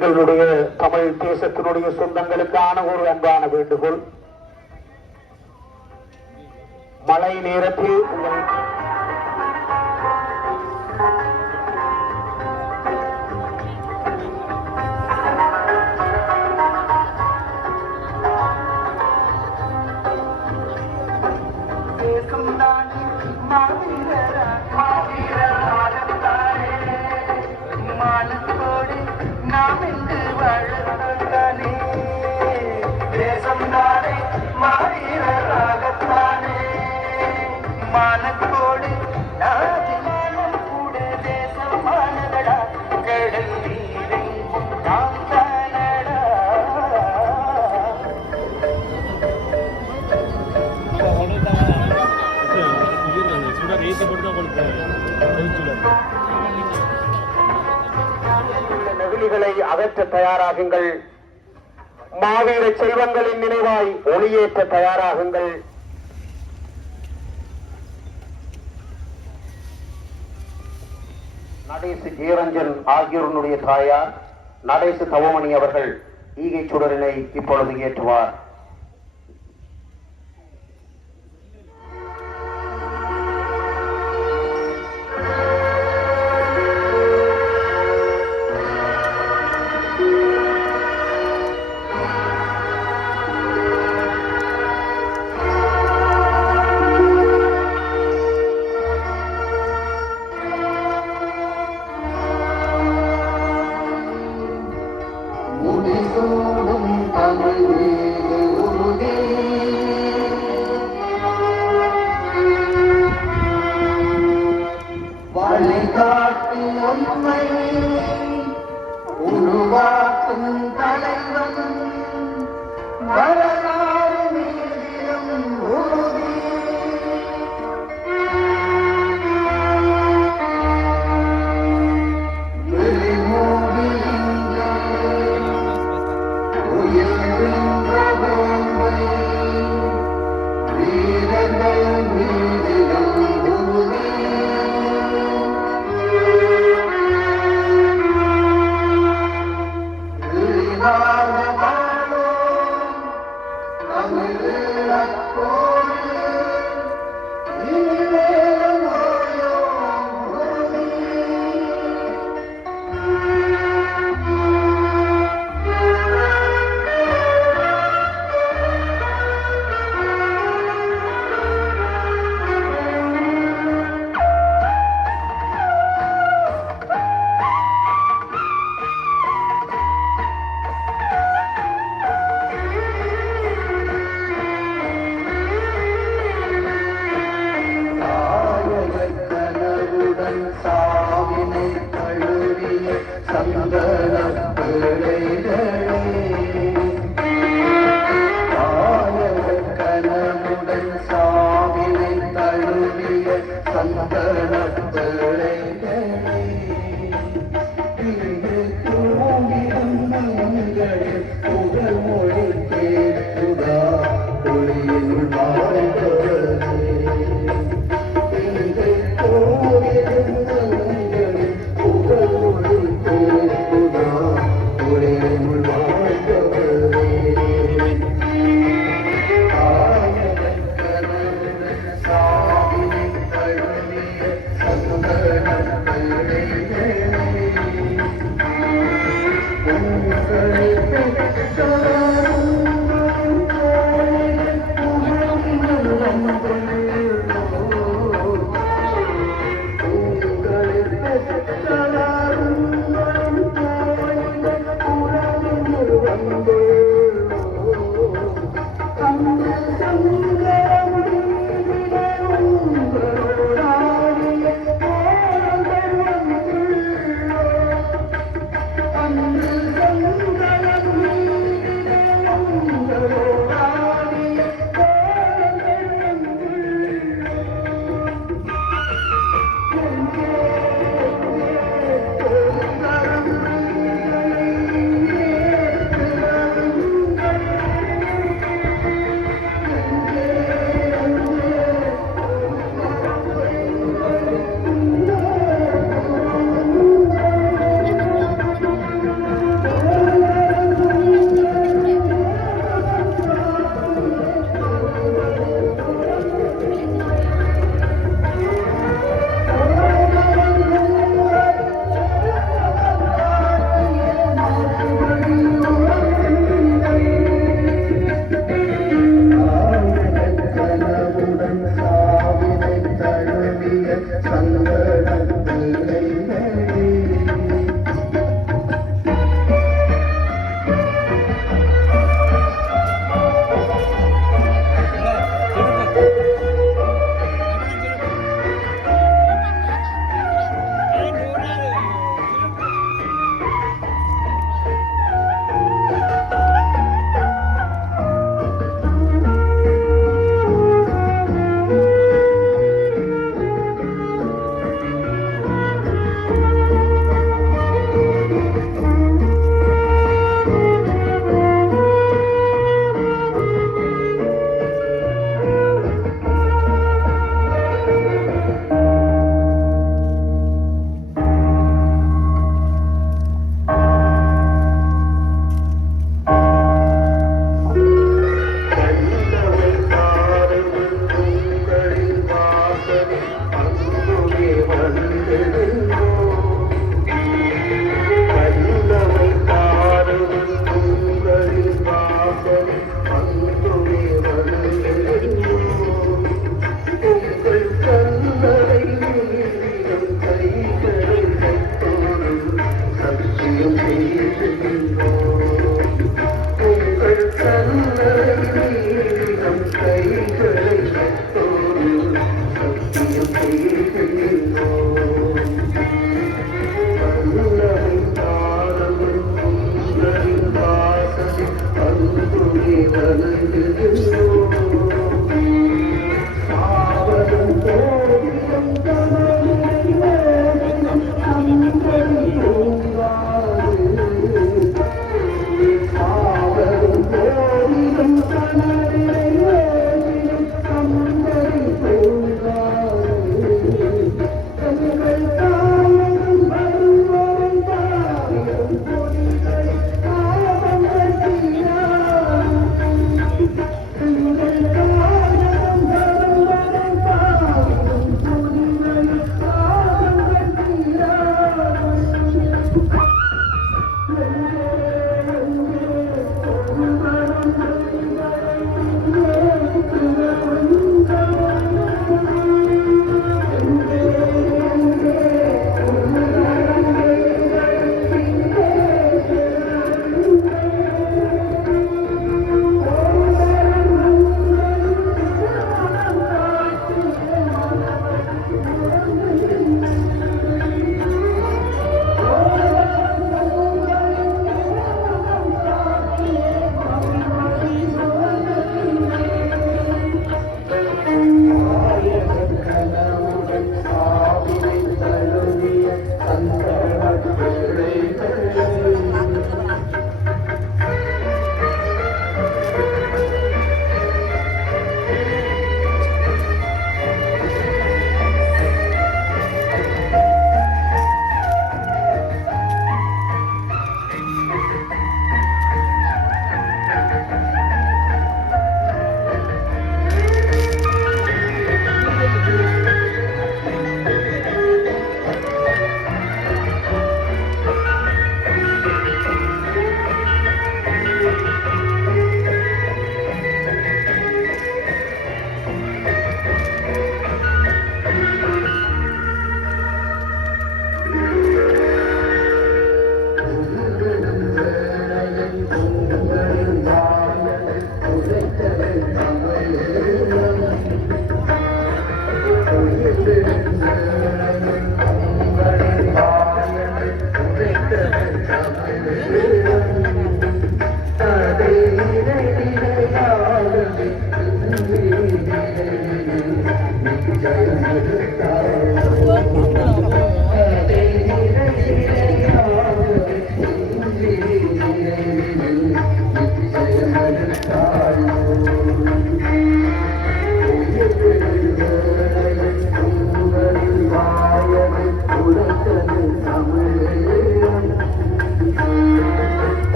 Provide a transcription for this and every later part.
எங்களுடைய தமிழ் தேசத்தினுடைய சொந்தங்களுக்கான ஒரு அன்பான வேண்டுகோள். மழை நேரத்தில் உங்கள் மனக்கு கருத்தை அகற்ற தயாராகுங்கள். மாவீர செல்வங்களின் நினைவாய் ஒளியேற்ற தயாராகுங்கள். நடேசு ஜீரஞ்சன் ஆகியோருடைய தாயார் நடேசு தவமணி அவர்கள் ஈகை சுடரினை இப்பொழுது ஏற்றுவார்.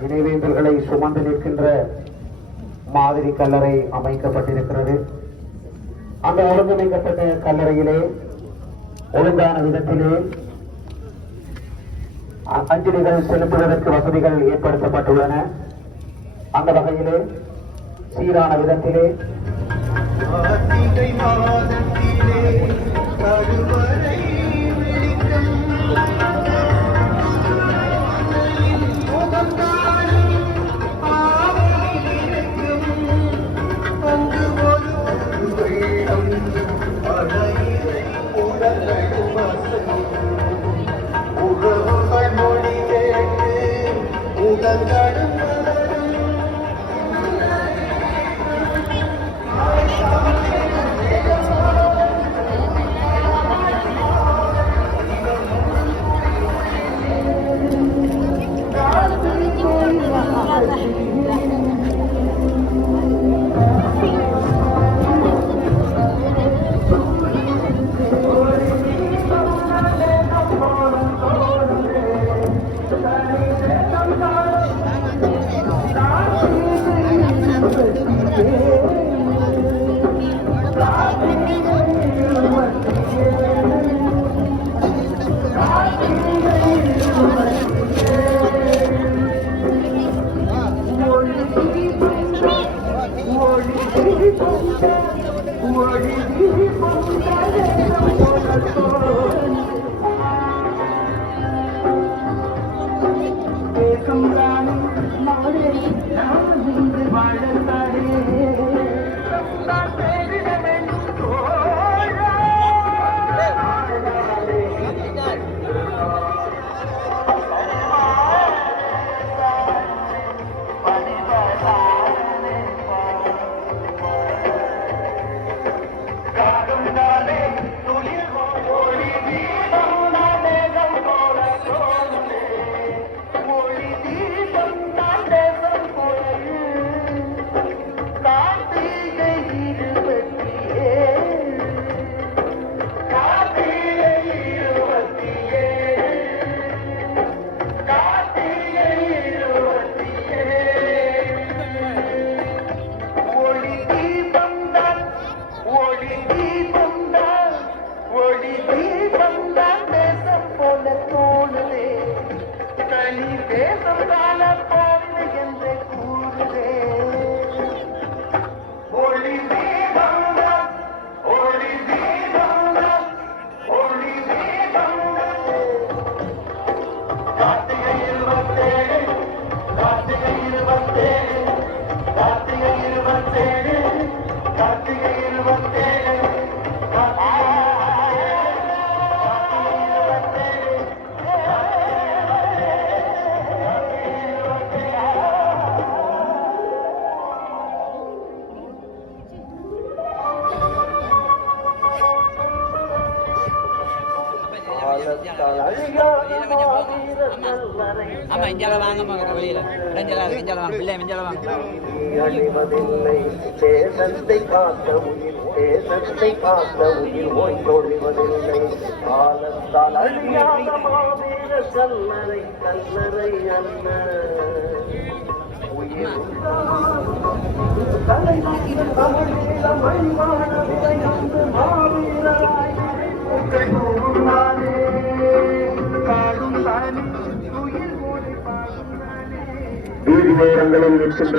நினைவேந்தல்களை சுமந்து நிற்கின்ற மாதிரி கல்லறை அமைக்கப்பட்டிருக்கிறது. அந்த ஒழுங்கமைக்கப்பட்ட கல்லறையிலே ஒழுங்கான விதத்திலே அஞ்சலிகள் செலுத்துவதற்கு வசதிகள் ஏற்படுத்தப்பட்டுள்ளன. அந்த வகையிலே சீரான விதத்திலே மாதத்திலே கருவறை All right. ஒளி தீபம் தான் தேசம் போல தோணுதே. தனி தேசம் தான் வாங்க போங்க வெளியில. இடைஞ்சலா இருக்கு இந்தியால வாங்க பிள்ளை இந்தியால வாங்க. அழிவதில்லை தேசத்தை காத்த உயிர் தேசத்தை காத்த உயிர் ஓய்ந்தொழிவதில்லை காலத்தால் அழியாத மாவீர கல்லறை கல்லறை அல்ல உயிர் தலைவன் தமிழீழம் வழிபாட விளையாண்டு மாவீரராய் உங்கள் நானே காடும் தானே வீதி நேரங்களில் நிற்கின்ற